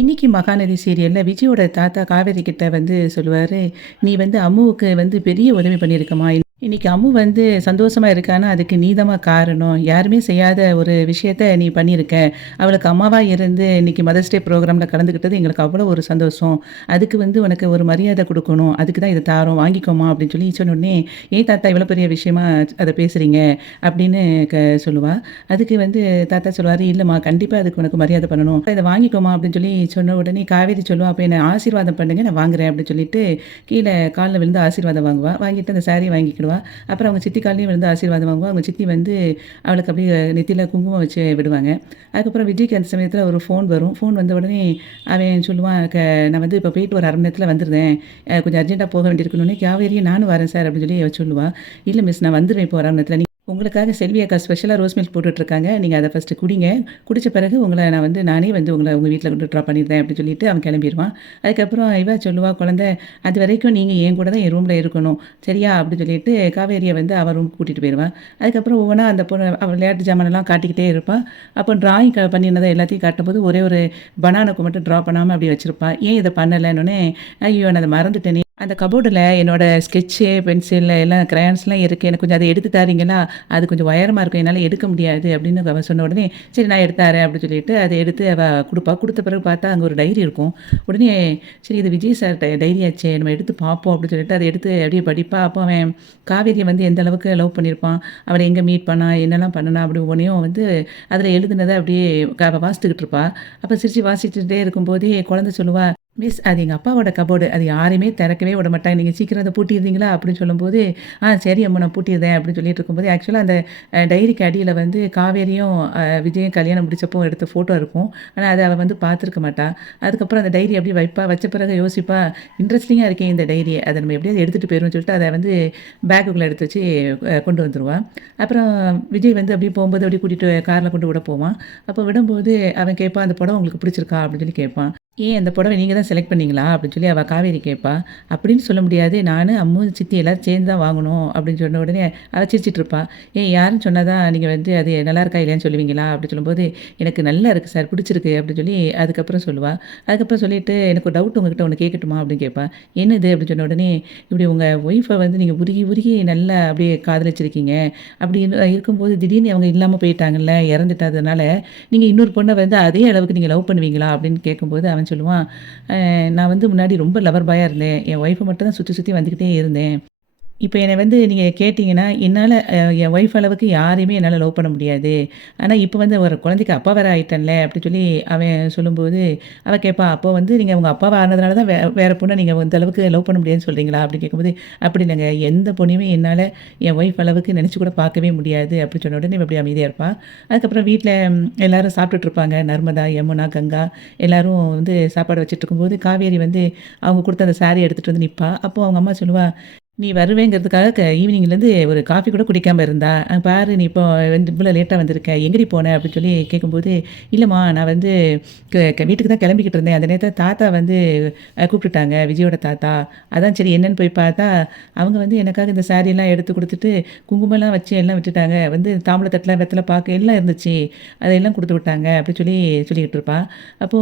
இன்னைக்கு மகாநதி சீரியல்ல விஜயோட தாத்தா காவேரி கிட்ட சொல்லுவாரு, "நீ அம்முவுக்கு பெரிய உதவி பண்ணியிருக்கம்மா. இன்னைக்கு அம்மு சந்தோஷமா இருக்கான்னா, அதுக்கு நீதாம்மா காரணம். யாருமே செய்யாத ஒரு விஷயத்த நீ பண்ணியிருக்க. அவளுக்கு அம்மாவா இருந்து இன்னைக்கு மதர்ஸ் டே ப்ரோகிராம்ல கலந்துக்கிட்டது எங்களுக்கு அவ்வளோ ஒரு சந்தோஷம். அதுக்கு உனக்கு ஒரு மரியாதை குடுக்கணும். அதுக்கு தான் இத தாரோம். வாங்கிக்கோமா" அப்படின்னு சொல்லி சொன்னோனே, "ஏன் தாத்தா இவ்வளோ பெரிய விஷயமா அத பேசுறீங்க?" அப்படின்னு சொல்லுவா. அதுக்கு தாத்தா சொல்லுவாரு, "இல்லம்மா, கண்டிப்பா அதுக்கு உனக்கு மரியாதை பண்ணணும். இத வாங்கிக்கோமா" அப்படின்னு சொல்லி சொன்ன உடனே காவேரி சொல்லுவா, "அப்ப என்ன ஆசீர்வாதம் பண்ணுங்க. நான் வாங்குறேன்" அப்படின்னு சொல்லிட்டு கீழ கால்ல விழுந்து ஆசீர்வாதம் வாங்குவா. வாங்கிட்டு அந்த சாரிய வாங்கிக்கிடுவா. அப்புறம் அவங்க சித்தி கால்லயும் விழுந்து ஆசீர்வாதம் வாங்குவா. அவங்க சித்தி அவளுக்கு அப்படியே நெத்தியில குங்குமம் வச்சு விடுவாங்க. அதுக்கப்புறம் விஜய்க்கு அந்த சமயத்தில ஒரு ஃபோன் வரும். ஃபோன் வந்த உடனே அவன் சொல்லுவான், நான் இப்போ போயிட்டு ஒரு 1/2 மணி நேரத்தில வந்துருதேன். கொஞ்சம் அர்ஜென்ட்டா போக வேண்டியிருக்குன்னோனே, "காவேரி நானும் வரேன் சார்" அப்படின்னு சொல்லி அவ சொல்லுவா. "இல்ல மிஸ், நான் வந்துருவேன் இப்போ ஒரு 1/2 மணி நேரத்தில. உங்களுக்காக செல்வி அக்கா ஸ்பெஷலா ரோஸ் மில்க் போட்டுட்ருக்காங்க. நீங்க அத ஃபர்ஸ்ட்டு குடிங்க. குடிச்ச பிறகு உங்கள நான் நானே உங்கள உங்க வீட்ல கொண்டு ட்ராப் பண்ணிடுறேன்" அப்படின்னு சொல்லிட்டு அவன் கிளம்பிருவான். அதுக்கப்புறம் இவ சொல்லுவா, "குழந்தை, அதுவரைக்கும் நீங்க என் கூட தான் என் ரூம்ல இருக்கணும். சரியா?" அப்படின்னு சொல்லிட்டு காவேரிய அவ ரூமுக்கு கூட்டிட்டு போயிருவா. அதுக்கப்புறம் ஒவ்வொன்னா அந்த பொண்ணு அவ விளையாட்டு ஜாமானெல்லாம் காட்டிக்கிட்டே இருப்பா. அப்போ டிராயிங் பண்ணியிருந்தத எல்லாத்தையும் காட்டும்போது, ஒரே ஒரு பனானாக்கு மட்டும் ட்ரா பண்ணாம அப்படியே வச்சிருப்பா. "ஏன் இத பண்ணலன்னோனே?" "ஐயோ! நான் அத மறந்துட்டேனே. அந்த கபோர்டுல என்னோட ஸ்கெட்சு, பென்சில் எல்லாம் கிரையான்ஸ்லாம் இருக்கு. எனக்கு கொஞ்சம் அத எடுத்து தாரீங்களா? அது கொஞ்சம் உயரமா இருக்கும். என்னால எடுக்க முடியாது" அப்படின்னு அவ சொன்ன உடனே, "சரி, நான் எடுத்து தாரேன்" அப்படின்னு சொல்லிட்டு அத எடுத்து அவ குடுப்பா. குடுத்த பிறகு பார்த்தா அங்க ஒரு டைரி இருக்கும். உடனே, "சரி, இது விஜய் சார் டைரியாச்சே, நம்ம எடுத்து பார்ப்போம்" அப்படின்னு சொல்லிட்டு அத எடுத்து அப்படியே படிப்பா. அப்போ அவன் காவேரிய எந்த அளவுக்கு லவ் பண்ணியிருப்பான், அவள எங்க மீட் பண்ணா, என்னலாம் பண்ணுனா, அப்படி ஒவ்வொன்னையும் அதில எழுதுனத அப்படியே அவ வாசித்துக்கிட்டு இருப்பா. அப்ப சிரிச்சு வாசிச்சுட்டே இருக்கும்போதே குழந்தை சொல்லுவா, "மிஸ், அது எங்க அப்பாவோட கபோர்டு. அது யாரையுமே திறக்கவே விட மாட்டாங்க. நீங்க சீக்கிரம் அத பூட்டியிருந்தீங்களா?" அப்படின்னு சொல்லும்போது, சரி அம்மா, நான் பூட்டியிருந்தேன்" அப்படின்னு சொல்லிட்டு இருக்கும்போது, ஆக்சுவலா அந்த டைரிக்கு அடியில காவேரியும் விஜயும் கல்யாணம் முடிச்சப்போ எடுத்த ஃபோட்டோ இருக்கும். ஆனா அத அவ பார்த்துருக்க மாட்டா. அதுக்கப்புறம் அந்த டைரி அப்படியே வைப்பா. வச்ச பிறகு யோசிப்பா, "இன்ட்ரஸ்டிங்கா இருக்கே இந்த டைரி. அத நம்ம எப்படியாவது எடுத்துட்டு போயிருவோம்னு" சொல்லிட்டு அத பேக்குக்குள்ள எடுத்து வச்சு கொண்டு வந்துருவா. அப்புறம் விஜய் அப்படியே போம்போது அப்படியே கூட்டிட்டு கார்ல கொண்டு விட போவான். அப்போ விடும்போது அவன் கேட்பான், "அந்த புடவ உங்களுக்கு பிடிச்சிருக்கா?" அப்படின்னு சொல்லி கேட்பான். "ஏன், அந்த புடவ நீங்க தான் செலக்ட் பண்ணீங்களா?" அப்படின்னு சொல்லி அவ காவேரி கேட்பா. "அப்படின்னு சொல்ல முடியாது. நானு, அம்மு, சித்தி எல்லாரும் சேர்ந்து தான் வாங்குனோம்" அப்படின்னு சொன்ன உடனே அவ சிரிச்சுட்டு இருப்பா. "ஏன், யாருன்னு சொன்னா தான் நீங்க அது நல்லாயிருக்கா இல்லையான்னு சொல்லுவீங்களா?" அப்படின்னு சொல்லும்போது, "எனக்கு நல்லா இருக்கு சார், பிடிச்சிருக்கு" அப்படின்னு சொல்லி அதுக்கப்புறம் சொல்லுவா. அதுக்கப்புறம் சொல்லிட்டு, "எனக்கு ஒரு டவுட் உங்ககிட்ட ஒண்ணு கேட்கட்டுமா?" அப்படின்னு கேட்பா. "என்னது?" அப்படின்னு சொன்ன உடனே, "இப்படி உங்க ஒய்ஃப நீங்க உருகி உருகி நல்லா அப்படியே காதலிச்சிருக்கீங்க. அப்படி இருக்கும்போது திடீர்னு அவங்க இல்லாம போயிட்டாங்கல்ல, இறந்துட்டதுனால, நீங்க இன்னொரு பொண்ண அதே அளவுக்கு நீங்க லவ் பண்ணுவீங்களா?" அப்படின்னு கேட்கும்போது அவன் சொல்லுவான், நான் முன்னாடி ரொம்ப லவர் பாயா இருந்தேன். என் ஒய்ஃப மட்டும் தான் சுத்தி சுத்தி வந்துக்கிட்டே இருந்தேன். இப்ப என்ன நீங்க கேட்டீங்கன்னா, என்னால என் ஒய்ஃப் அளவுக்கு யாரையுமே என்னால லவ் பண்ண முடியாது. ஆனா இப்ப ஒரு குழந்தைக்கு அப்பா வேற ஆயிட்டேன்ல" அப்படி சொல்லி அவன் சொல்லும்போது, அவ கேட்பா, "அப்போ நீங்க உங்க அப்பாவா ஆனதுனால தான் வேற பொண்ண நீங்க இந்த அளவுக்கு லவ் பண்ண முடியாதுன்னு சொல்றீங்களா?" அப்படின்னு கேட்கும்போது, "அப்படி இல்லங்க. எந்த பொண்ணையுமே என்னால என் ஒய்ஃப் அளவுக்கு நெனச்சு கூட பார்க்கவே முடியாது" அப்படி சொன்ன உடனே இவ அப்படியே அமைதியா இருப்பா. அதுக்கப்புறம் வீட்ல எல்லாரும் சாப்பிட்டுட்டு இருப்பாங்க. நர்மதா, யமுனா, கங்கா எல்லாரும் சாப்பாடு வச்சுட்டு இருக்கும்போது, காவேரி அவங்க குடுத்த அந்த சாரிய எடுத்துட்டு நிப்பா. அப்போ அவங்க அம்மா சொல்லுவா, "நீ வருவேங்கிறதுக்காக ஈவினிங்லேருந்து ஒரு காஃபி கூட குடிக்காம இருந்தா. பாரு, நீ இப்போ இவ்வளோ லேட்டா வந்திருக்க. எங்கடி போன?" அப்படின்னு சொல்லி கேட்கும்போது, "இல்லம்மா, நான் வீட்டுக்கு தான் கிளம்பிக்கிட்டு இருந்தேன். அந்த நேரத்தில தாத்தா கூப்பிட்டுட்டாங்க, விஜயோட தாத்தா. அதான் சரி என்னன்னு போய் பார்த்தா, அவங்க எனக்காக இந்த சாரியெல்லாம் எடுத்து குடுத்துட்டு, குங்குமம்லாம் வச்சு எல்லாம் விட்டுட்டாங்க. தாம்பூல தட்டுல, வெத்தல பாக்கு எல்லாம் இருந்துச்சு. அதையெல்லாம் குடுத்து விட்டாங்க" அப்படி சொல்லி சொல்லிக்கிட்டு இருப்பா. அப்போ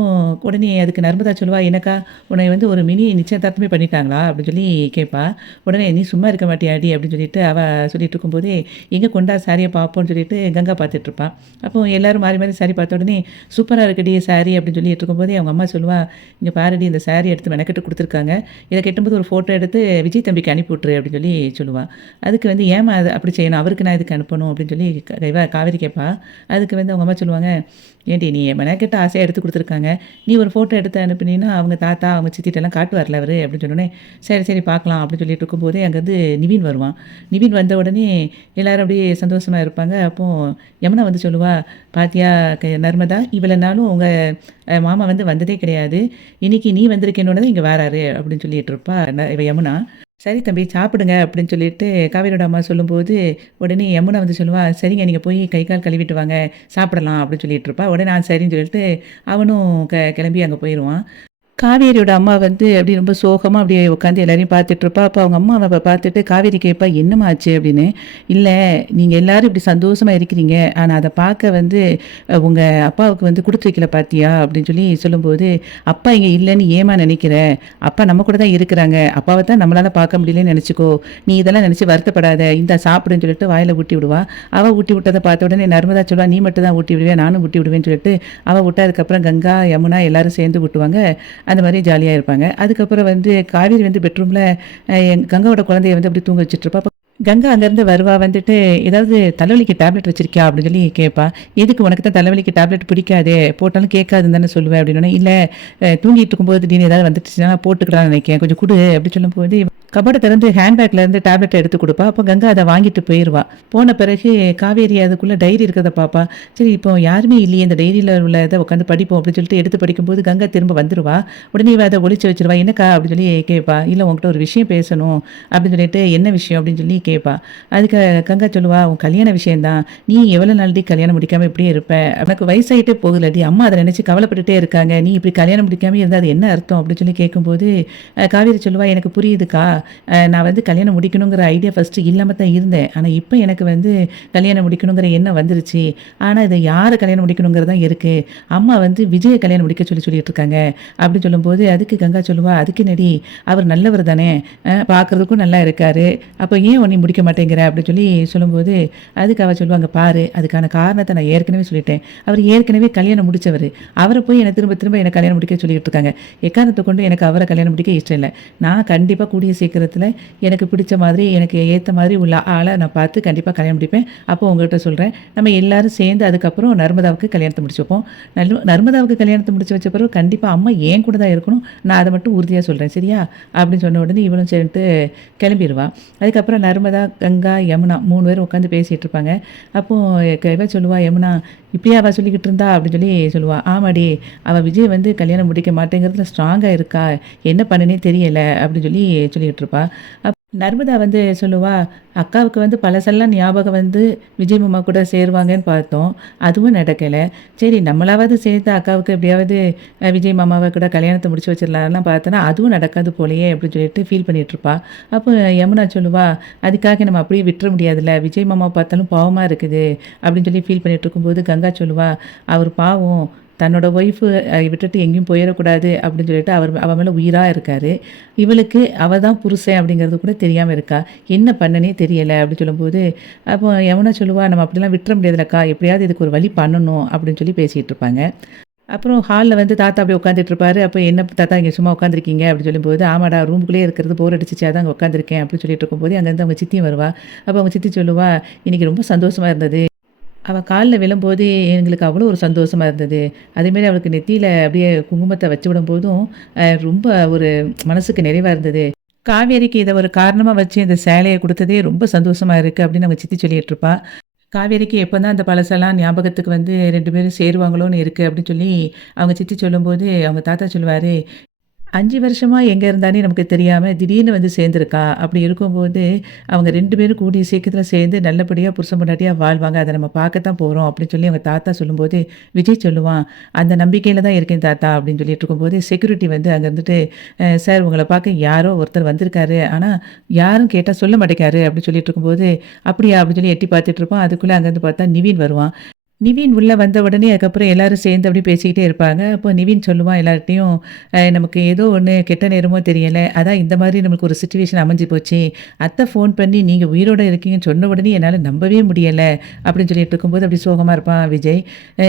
உடனே அதுக்கு நர்மதா சொல்லுவா, "எனக்கா, உன்னை ஒரு மினி நிச்சயதார்த்தமே பண்ணிட்டாங்களா?" அப்படின்னு சொல்லி கேட்பா. உடனே, "நீ சும்மா இருக்க மாட்டியாடி?" அப்படின்னு சொல்லிட்டு அவ சொல்லிட்டு இருக்கும்போதே, "எங்க கொண்டா சாரிய பார்ப்போம்ன்னு" சொல்லிட்டு கங்கா பார்த்துட்ருப்பா. அப்போ எல்லாரும் மாறி மாறி சாரி பார்த்த உடனே, "சூப்பரா இருக்குடி சாரி" அப்படின்னு சொல்லிட்டு இருக்கும்போதே அவங்க அம்மா சொல்லுவா, "இங்க பாருடி, இந்த சாரி எடுத்து மெனக்கெட்டு குடுத்துருக்காங்க. இத கட்டும்போது ஒரு ஃபோட்டோ எடுத்து விஜய் தம்பிக்கு அனுப்பி விட்டுரு" அப்படின்னு சொல்லி சொல்லுவா. அதுக்கு "ஏம்மா அது அப்படி செய்யணும்? அவருக்கு நான் எதுக்கு அனுப்பணும்?" அப்படின்னு சொல்லி இவ காவேரி கேட்பா. அதுக்கு அவங்க அம்மா சொல்லுவாங்க, "ஏன்டி, நீ மெனக்கெட்டு ஆசையா எடுத்து குடுத்துருக்காங்க. நீ ஒரு ஃபோட்டோ எடுத்து அனுப்புனீன்னா, அவங்க தாத்தா, அவங்க சித்திட்டலாம் காட்டுவார்ல அவரு" அப்படின்னு சொன்னோனே, "சரி, சரி, பார்க்கலாம்" அப்படின்னு சொல்லிட்டு இருக்கும்போதே அங்கேருந்து நிவின் வருவான். நிவின் வந்த உடனே எல்லாரும் அப்படியே சந்தோஷமா இருப்பாங்க. அப்போ யமுனா சொல்லுவா, "பாத்தியா நர்மதா, இவ்வளோ நாளும் உங்க மாமா வந்ததே கிடையாது. இன்னைக்கு நீ வந்திருக்கேன்னோன தான் இங்க வாராரு" அப்படின்னு சொல்லிட்டு இருப்பா இவ யமுனா. "சரி தம்பி, சாப்பிடுங்க" அப்படின்னு சொல்லிட்டு காவேரியோட அம்மா சொல்லும்போது, உடனே யமுனா சொல்லுவா, "சரிங்க, நீங்க போய் கை, கால் கழுவிட்டு வாங்க, சாப்பிடலாம்" அப்படின்னு சொல்லிட்டு இருப்பா. உடனே சரின்னு சொல்லிட்டு அவனும் கிளம்பி அங்க போயிருவான். காவேரியோட அம்மா வந்து அப்படி ரொம்ப சோகமா அப்படியே உட்காந்து எல்லாரையும் பார்த்துட்ருப்பா. அப்ப அவங்க அம்மாவ பார்த்துட்டு காவேரி கேட்பா, "என்னம்மா ஆச்சு?" அப்படின்னு. "இல்ல, நீங்க எல்லாரும் இப்படி சந்தோஷமா இருக்கிறீங்க. ஆனா அத பார்க்க வந்து உங்க அப்பாவுக்கு வந்து குடுத்து வைக்கல பார்த்தியா?" அப்படின்னு சொல்லி சொல்லும்போது, "அப்பா இங்க இல்லன்னு ஏம்மா நெனைக்கிற? அப்பா நம்ம கூட தான் இருக்கிறாங்க. அப்பாவ தான் நம்மளால பார்க்க முடியலன்னு நெனச்சுக்கோ. நீ இதெல்லாம் நெனச்சு வருத்தப்படாத. இந்தா சாப்பிடுன்னு" சொல்லிட்டு வாயில ஊட்டி விடுவா. அவ ஊட்டி விட்டத பார்த்த உடனே நர்மதா சொல்லுவா, "நீ மட்டும் தான் ஊட்டி விடுவியா? நானும் ஊட்டி விடுவேன்னு" சொல்லிட்டு அவ விட்டா அதுக்கப்புறம் கங்கா, யமுனா எல்லாரும் சேர்ந்து ஊட்டுவாங்க. அந்த மாரி ஜாலியா இருப்பாங்க. அதுக்கப்புறம் வந்து காவேரி வந்து பெட்ரூம்ல கங்காவோட குழந்தைய வந்து அப்படியே தூங்க வச்சுட்ருப்பா. அப்ப கங்கா அங்கேருந்து வருவா. வந்துட்டு, "ஏதாவது தலைவலிக்கு டேப்லெட் வச்சிருக்கியா?" அப்படின்னு சொல்லி கேட்பா. "எதுக்கு உனக்கு தான் தலைவலிக்கு டேப்லெட் பிடிக்காதே, போட்டாலும் கேட்காதுன்னு தானே சொல்லுவ." அப்படின்னோனே, "இல்ல, தூங்கிட்டு இருக்கும்போது திடீர்னு ஏதாவது வந்துடுச்சுன்னா போட்டுக்கலாம்னு நினைக்கிறேன். கொஞ்சம் குடு." அப்படி சொல்லும்போது கபோர்ட திறந்து ஹேண்ட்பேக்ல இருந்து டேப்லெட் எடுத்து குடுப்பா. அப்போ கங்கா அத வாங்கிட்டு போயிருவா. போன பிறகு காவேரி அதுக்குள்ள டைரி இருக்கிறத பார்ப்பா. சரி, இப்போ யாருமே இல்லையே, இந்த டைரியில உள்ள இத உட்காந்து படிப்போம் அப்படின்னு சொல்லிட்டு எடுத்து படிக்கும்போது கங்கா திரும்ப வந்துருவா. உடனே இவ அத ஒளிச்சு வச்சுருவா. "என்னக்கா?" அப்படின்னு சொல்லி கேட்பா. "இல்ல, உன்கிட்ட ஒரு விஷயம் பேசணும்." அப்படின்னு சொல்லிட்டு, "என்ன விஷயம்?" அப்படின்னு சொல்லி கேட்பா. அதுக்கு கங்கா சொல்லுவா, "உன் கல்யாண விஷயம் தான். நீ எவ்வளோ நாள்டி கல்யாணம் முடிக்காம இப்படியே இருப்ப? உனக்கு வயசாயிட்டே போகுதுலடி. அம்மா அத நினைச்சு கவலைப்பட்டுட்டே இருக்காங்க. நீ இப்படி கல்யாணம் முடிக்காம இருந்தா அது என்ன அர்த்தம்?" அப்படின்னு சொல்லி கேட்கும்போது, காவேரி சொல்லுவா, "எனக்கு புரியுதுக்கா. நான் வந்து கல்யாணம் முடிக்கணுங்கிற ஐடியா ஃபர்ஸ்ட்டு இல்லாம தான் இருந்தேன். ஆனா இப்ப எனக்கு வந்து கல்யாணம் முடிக்கணுங்கிற எண்ணம் வந்துருச்சு. ஆனா இத யார கல்யாணம் முடிக்கணுங்கிறது தான் இருக்கு. அம்மா வந்து விஜய கல்யாணம் முடிக்க சொல்லிட்டு இருக்காங்க." அப்படின்னு சொல்லும்போது, அதுக்கு கங்கா சொல்லுவா, "அதுக்கு என்னடி? அவர் நல்லவர் தானே! பார்க்கறதுக்கும் நல்லா இருக்காரு. அப்ப ஏன் நீ முடிக்க மாட்டேங்கிற?" அப்படின்னு சொல்லி சொல்லும்போது, அதுக்கு அவ சொல்லுவா, "அங்க பாரு, அதுக்கான காரணத்த நான் ஏற்கனவே சொல்லிட்டேன். அவர் ஏற்கனவே கல்யாணம் முடிச்சவரு. அவர போய் என்ன திரும்ப திரும்ப என்ன கல்யாணம் முடிக்க சொல்லிட்டு இருக்காங்க. எக்காரணத்த கொண்டு எனக்கு அவர கல்யாணம் முடிக்க இஷ்டம் இல்ல. நான் கண்டிப்பா கூடிய சீக்கிரத்தில எனக்கு பிடிச்ச மாதிரி, எனக்கு ஏத்த மாதிரி உள்ள ஆள நான் பார்த்து கண்டிப்பா கல்யாணம் முடிப்பேன். அப்போ உங்ககிட்ட சொல்றேன். நம்ம எல்லாரும் சேர்ந்து அதுக்கப்புறம் நர்மதாவுக்கு கல்யாணத்த முடிச்சு வைப்போம். நர்மதாவுக்கு கல்யாணத்த முடிச்சு வச்ச பிறகு கண்டிப்பா அம்மா என் கூட தான் இருக்கணும். நான் அத மட்டும் உறுதியா சொல்றேன். சரியா?" அப்படின்னு சொன்ன உடனே இவளும் சரின்ட்டு கிளம்பிருவா. அதுக்கப்புறம் நர்மதா, கங்கா, யமுனா 3 பேரும் உட்காந்து பேசிட்டு இருப்பாங்க. அப்போ இவ சொல்லுவா, யமுனா, "இப்படியா அவ சொல்லிக்கிட்டு இருந்தா?" அப்படின்னு சொல்லி சொல்லுவா. "ஆமாடி, அவ விஜய் வந்து கல்யாணம் முடிக்க மாட்டேங்கிறதுல ஸ்ட்ராங்கா இருக்கா. என்ன பண்ணனே தெரியல." அப்படின்னு சொல்லி சொல்லிக்கிட்டு இருப்பா. நர்மதா வந்து சொல்லுவா, "அக்காவுக்கு வந்து பழசெல்லாம் ஞாபகம் வந்து விஜய் மாமா கூட சேருவாங்கன்னு பார்த்தோம். அதுவும் நடக்கல. சரி, நம்மளாவது சேர்த்து அக்காவுக்கு எப்படியாவது விஜய் மாமாவ கூட கல்யாணத்த முடிச்சு வச்சிடலாம்லாம் பார்த்தோன்னா, அதுவும் நடக்காது போலயே." அப்படின்னு சொல்லிட்டு ஃபீல் பண்ணிட்டுருப்பா. அப்போ யமுனா சொல்லுவா, "அதுக்காக நம்ம அப்படியே விட்டுற முடியாதுல்ல. விஜய் மாமாவ பார்த்தாலும் பாவமா இருக்குது." அப்படின்னு சொல்லி ஃபீல் பண்ணிட்டு இருக்கும்போது கங்கா சொல்லுவா, "அவர் பாவம். தன்னோட ஒய்ஃபு விட்டுட்டு எங்கேயும் போயிறக்கூடாது அப்படின்னு சொல்லிட்டு அவ மேல உயிரா இருக்காரு. இவளுக்கு அவ தான் புருஷன் அப்படிங்கிறது கூட தெரியாம இருக்கா. என்ன பண்ணனே தெரியல." அப்படி சொல்லும்போது, அப்போ யமுனா சொல்லுவா, "நம்ம அப்படிலாம் விட்டுற முடியாதுல்லக்கா. எப்படியாவது இதுக்கு ஒரு வழி பண்ணணும்." அப்படின்னு சொல்லி பேசிட்டு இருப்பாங்க. அப்புறம் ஹால்ல வந்து தாத்தா அப்படியே உட்காந்துட்டு இருப்பாரு. அப்ப, "என்ன தாத்தா இங்க சும்மா உட்காந்துருக்கீங்க?" அப்படின்னு சொல்லும்போது, "ஆமாடா, ரூமுக்குள்ளேயே இருக்கிறது போர் அடிச்சுச்சு. அதான் அங்க உட்காந்துருக்கேன்." அப்படின்னு சொல்லிட்டு இருக்கும்போது, அங்கேருந்து அவங்க சித்தியும் வருவா. அப்ப அவங்க சித்தி சொல்லுவா, "இன்னைக்கு ரொம்ப சந்தோஷமா இருந்தது. அவ கால்ல விழும்போது எங்களுக்கு அவ்வளோ ஒரு சந்தோஷமா இருந்தது. அதேமாரி அவளுக்கு நெத்தியில அப்படியே குங்குமத்த வச்சு விடும்போதும், ரொம்ப ஒரு மனசுக்கு நிறைவா இருந்தது. காவேரிக்கு இத ஒரு காரணமா வச்சு இந்த சேலைய குடுத்ததே ரொம்ப சந்தோஷமா இருக்கு." அப்படின்னு அவங்க சித்தி சொல்லிட்டுருப்பா. காவேரிக்கு எப்பதான் அந்த பழசெல்லாம் ஞாபகத்துக்கு வந்து 2 பேரும் சேருவாங்களோன்னு இருக்கு அப்படின்னு சொல்லி அவங்க சித்தி சொல்லும்போது, அவங்க தாத்தா சொல்லுவாரு, 5 வருஷமா எங்க இருந்தான்னே நமக்கு தெரியாம திடீர்னு வந்து சேர்ந்துருக்கா. அப்படி இருக்கும்போது, அவங்க 2 பேரும் கூடிய சீக்கிரத்தில சேர்ந்து நல்லபடியா புருஷன் பொண்டாட்டியா வாழ்வாங்க. அத நம்ம பார்க்கத்தான் போறோம் அப்படின்னு சொல்லி அவங்க தாத்தா சொல்லும்போது, விஜய் சொல்லுவான், "அந்த நம்பிக்கையில தான் இருக்கேன் தாத்தா." அப்படின்னு சொல்லிட்டு இருக்கும்போது, செக்யூரிட்டி வந்து அங்க இருந்துட்டு, சார், உங்கள பார்க்க யாரோ ஒருத்தர் வந்திருக்காரு. ஆனா யாருன்னு கேட்டா சொல்ல மாட்டேங்கிறாரு." அப்படின்னு சொல்லிட்டு இருக்கும்போது, "அப்படியா?" அப்படின்னு சொல்லி எட்டி பார்த்துட்டு இருப்போம். அதுக்குள்ள அங்கேருந்து பார்த்தா நிவின் வருவான். நிவின் உள்ள வந்த உடனே அதுக்கப்புறம் எல்லாரும் சேர்ந்து அப்படியே பேசிக்கிட்டே இருப்பாங்க. அப்போ நிவின் சொல்லுவான் எல்லார்ட்டயும், நமக்கு ஏதோ ஒண்ணு கெட்ட நேரமோ தெரியல. அதான் இந்த மாதிரி நமக்கு ஒரு சிச்சுவேஷன் அமைஞ்சு போச்சு. அத்தை ஃபோன் பண்ணி நீங்க உயிரோட இருக்கீங்கன்னு சொன்ன உடனே என்னால நம்பவே முடியல." அப்படின்னு சொல்லிட்டு இருக்கும்போது அப்படி சோகமா இருப்பான் விஜய்.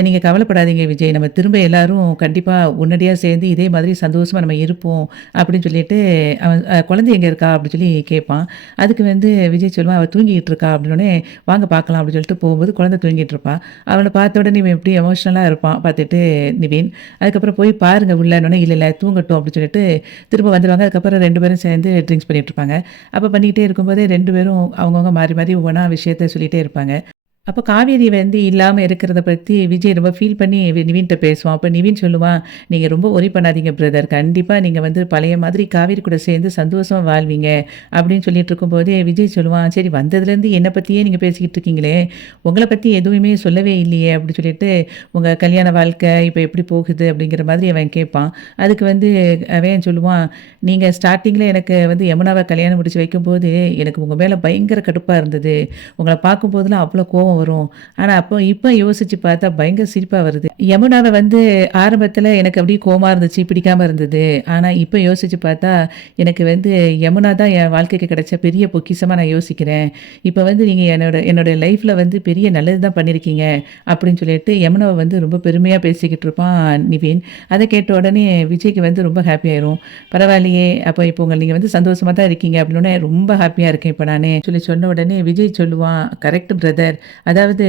நீங்க கவலைப்படாதீங்க விஜய். நம்ம திரும்ப எல்லாரும் கண்டிப்பா உடனடியா சேர்ந்து இதே மாதிரி சந்தோஷமா நம்ம இருப்போம்." அப்படின்னு சொல்லிட்டு அவன், குழந்தை எங்க இருக்கா?" அப்படின்னு சொல்லி கேட்பான். அதுக்கு வந்து விஜய் சொல்லுவான், "அவ தூங்கிட்டு இருக்கா." அப்படின்னோனே, "வாங்க பார்க்கலாம்." அப்படின்னு சொல்லிட்டு போகும்போது குழந்தை தூங்கிட்டு இருப்பா. அவன பார்த்த உடனே இவன் எப்படி எமோஷனலா இருப்பான் பார்த்துட்டு நிவின். அதுக்கப்புறம் போய் பாருங்க உள்ளன்னோனே, "இல்ல, இல்ல, தூங்கட்டும்." அப்படின்னு சொல்லிட்டு திரும்ப வந்துருவாங்க. அதுக்கப்புறம் 2 பேரும் சேர்ந்து ட்ரிங்க்ஸ் பண்ணிட்டு இருப்பாங்க. அப்ப பண்ணிக்கிட்டே இருக்கும்போதே 2 பேரும் அவங்கவங்க மாறி மாறி ஒவ்வொன்னா விஷயத்த சொல்லிட்டே இருப்பாங்க. அப்ப காவேரி வந்து இல்லாம இருக்கிறத பத்தி விஜய் ரொம்ப ஃபீல் பண்ணி நிவின்ட்ட பேசுவான். அப்ப நிவின் சொல்லுவான், "நீங்க ரொம்ப வொரி பண்ணாதீங்க பிரதர். கண்டிப்பா நீங்க வந்து பழைய மாதிரி காவேரி கூட சேர்ந்து சந்தோஷமா வாழ்வீங்க." அப்படின்னு சொல்லிட்டு இருக்கும்போதே விஜய் சொல்லுவான், "சரி வந்ததுலேருந்து என்ன பத்தியே நீங்க பேசிக்கிட்டு இருக்கீங்களே, உங்கள பத்தி எதுவுமே சொல்லவே இல்லையே." அப்படின்னு சொல்லிட்டு, "உங்க கல்யாண வாழ்க்கை இப்ப எப்படி போகுது?" அப்படிங்கிற மாதிரி அவன் கேட்பான். அதுக்கு வந்து அவன் சொல்லுவான், "நீங்க ஸ்டார்ட்டிங்ல எனக்கு வந்து யமுனாவ கல்யாணம் முடிச்சு வைக்கும்போது, எனக்கு உங்க மேல பயங்கர கடுப்பா இருந்தது. உங்கள பார்க்கும்போதெல்லாம் அவ்வளோ கோவம் வரும். ஆனா, இப்ப யோசிச்சு பார்த்தா பயங்கர சிரிப்பா வருது. யமுனாவ வந்து ஆரம்பத்தில எனக்கு அப்படியே கோவமா இருந்துச்சு, பிடிக்காம இருந்தது. ஆனா, இப்ப யோசிச்சு பார்த்தா, எனக்கு வந்து யமுனா தான் என் வாழ்க்கைக்கு கிடைச்ச பெரிய பொக்கிஷமா நான் யோசிக்கிறேன். இப்ப வந்து நீங்க என்னோட லைஃப்ல வந்து பெரிய நல்லது தான் பண்ணியிருக்கீங்க." அப்படின்னு சொல்லிட்டு யமுனாவ வந்து ரொம்ப பெருமையா பேசிக்கிட்டு இருப்பான் நிவின். அத கேட்ட உடனே விஜய்க்கு வந்து ரொம்ப ஹாப்பி ஆயிரும். "பரவாயில்லையே! அப்ப இப்போ நீங்க வந்து சந்தோஷமா தான் இருக்கீங்க." அப்படின்னோனே, "ரொம்ப ஹாப்பியா இருக்கேன் இப்ப நானு." சொல்லி சொன்ன உடனே விஜய் சொல்லுவான், "கரெக்ட் பிரதர். அதாவது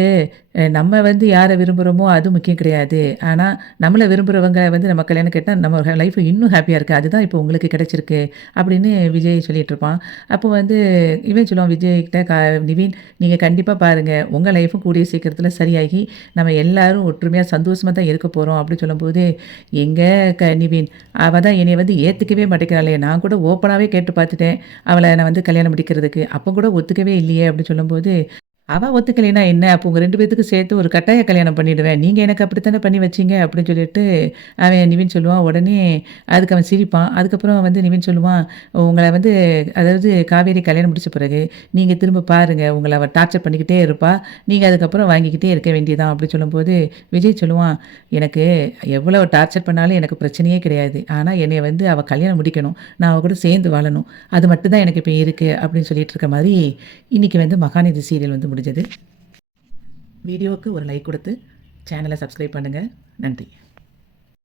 நம்ம வந்து யார விரும்புறோமோ அது முக்கியம் கிடையாது. ஆனா, நம்மள விரும்புறவங்க வந்து நம்ம கல்யாணம் கேட்டா நம்ம லைஃப் இன்னும் ஹாப்பியா இருக்கு. அதுதான் இப்போ உங்களுக்கு கிடைச்சிருக்கு." அப்படின்னு விஜய் சொல்லிட்டு இருப்பான். அப்போ வந்து இவன் சொல்லுவான் விஜய் கிட்ட, "நிவின் நீங்க கண்டிப்பா பாருங்க. உங்க லைஃப்பும் கூடிய சீக்கிரத்தில சரியாகி, நம்ம எல்லாரும் ஒற்றுமையா சந்தோஷமா தான் இருக்க போறோம்." அப்படின்னு சொல்லும்போது, "எங்க நிவின், அவ தான் என்னைய வந்து ஏத்துக்கவே மாட்டேங்கிறாளே! நான் கூட ஓப்பனாவே கேட்டு பார்த்துட்டேன். அவள நான் வந்து கல்யாணம் முடிக்கிறதுக்கு. அப்ப கூட ஒத்துக்கவே இல்லையே!" அப்படின்னு சொல்லும்போது, "அவ ஒத்துக்கலைன்னா என்ன? அப்போ உங்க 2 பேத்துக்கும் சேர்த்து ஒரு கட்டாய கல்யாணம் பண்ணிடுவேன். நீங்க எனக்கு அப்படித்தானே பண்ணி வச்சீங்க." அப்படின்னு சொல்லிட்டு அவன் நிவின் சொல்லுவான். உடனே அதுக்கு அவன் சிரிப்பான். அதுக்கப்புறம் வந்து நிவின் சொல்லுவான், "உங்கள வந்து அதாவது காவேரி கல்யாணம் முடிச்ச பிறகு, நீங்க திரும்ப பாருங்க. உங்கள அவ டார்ச்சர் பண்ணிக்கிட்டே இருப்பா. நீங்க அதுக்கப்புறம் வாங்கிக்கிட்டே இருக்க வேண்டியதுதான்." அப்படி சொல்லும்போது, விஜய் சொல்லுவான், "எனக்கு எவ்வளவு டார்ச்சர் பண்ணாலும் எனக்கு பிரச்சனையே கிடையாது. ஆனா என்னைய வந்து அவ கல்யாணம் முடிக்கணும். நான் அவ கூட சேர்ந்து வாழணும். அது மட்டும் தான் எனக்கு இப்ப இருக்கு." அப்படின்னு சொல்லிட்டு இருக்க மாரி, இன்னைக்கு வந்து மகாநதி சீரியல் வந்து முடிஞ்சது. வீடியோவுக்கு ஒரு லைக் குடுத்து, சேனல சப்ஸ்கிரைப் பண்ணுங்க. நன்றி.